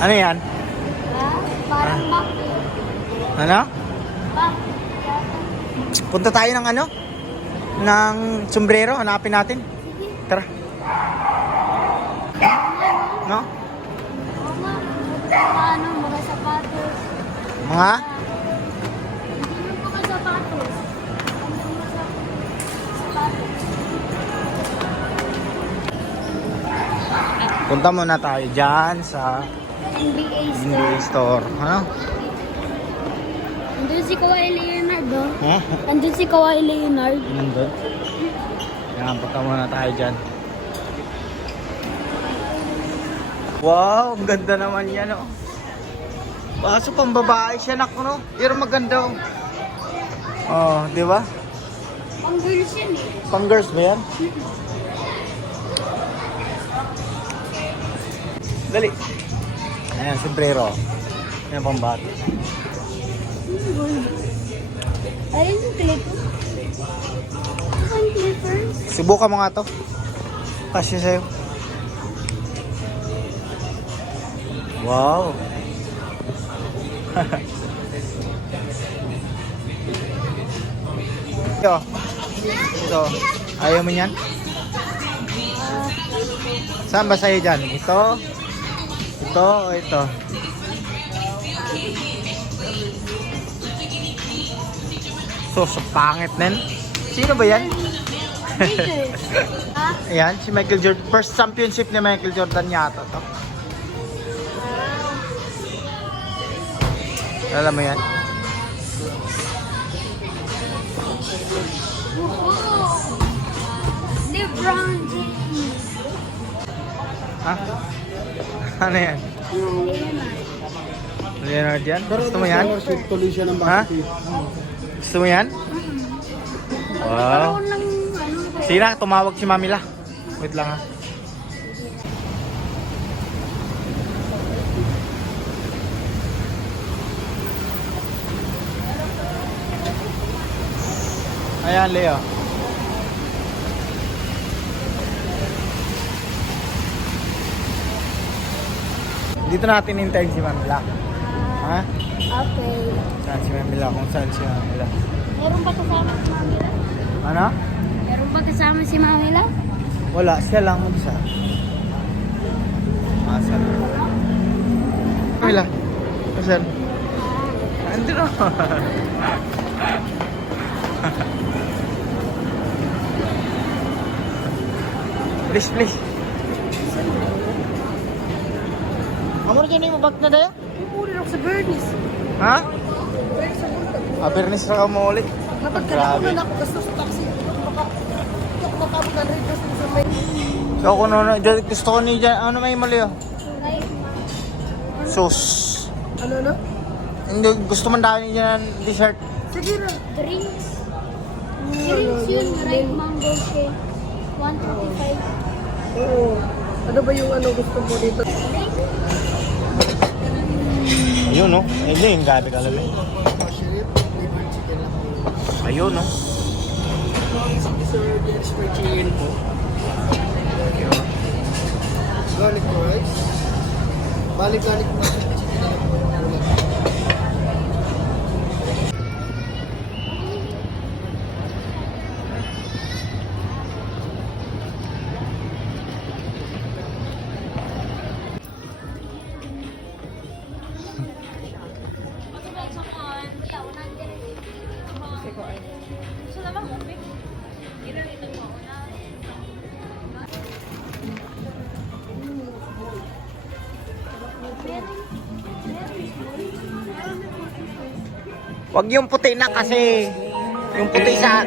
Ano yan? Parang back. Ano? Back. Punta tayo ng ano? Ng sombrero. Hanapin natin. Tara. No? Oo nga. Ano, mga sapatos. Mga? Hindi mo pa ka sapatos. Sapatos. Punta muna tayo dyan sa NBA NBA store. Ano? Andun si Kawhi Leonard, oh. Ha? Andun si Kawhi Leonard. Nandun? Yan, punta muna tayo dyan. Wow, ang ganda naman yan, oh. Baso pang babae siya, naku, no? Pero maganda, oh. Oh, di ba? Ang girls yan, eh. Pang girls ba yan? Dali. Ayan, sombrero. Ayan, pang bata. Ayun yung clipper. Ang clipper. Subukan mo nga to. Kasya sa'yo. Wow. Ito. Ito. Ayaw mo yan? Saan ba sa'yo dyan? Ito? Ito o ito? So, sa pangit nen. Sino ba yan? Ha? Ayan, si Michael Jordan. First championship ni Michael Jordan yata to. Alam mo yan? LeBron James. Ha? Ano yan? Leonard yan? Gusto mo yan? Tuloy siya ng Ha? basket. Gusto mo yan? Wow. Karoon ng ano. Sina, tumawag si Mamila. Wait lang ha. Ayan, Leo. Dito natin hintayin si Mamila. Ha? Okay. Saan si Mamila? Kung saan si Mamila? Meron ba kasama si Mamila? Ano? Meron ba kasama si Mamila? Wala, siya lang mag-isa. Asan? Mamila? Asan? Ando na. Please, please. Amor dyan yung mabag na dayo? Puro lang sa Bernice. Ha? Bernice na ka mo ulit. Grabe. Ako gusto sa taxi. Makabot na rin kasi sa may... So kung ano, gusto ko ni dyan, ano may mali oh? Sus. Ano? Hindi, gusto man dahil ni dyan ng dessert. Sige na. Drinks. Drinks yun. Right mango shake. 125. Oo. Ano ba yung ano gusto mo dito? Ayun no? Ayun yung gabi ka alam eh. Shrimp, liver chicken lang. Ayun no? Sir, there's for chicken po. Garlic rice. Balik-balik mo sa chicken lang po. Wag yung puti na kasi. Yung puti sa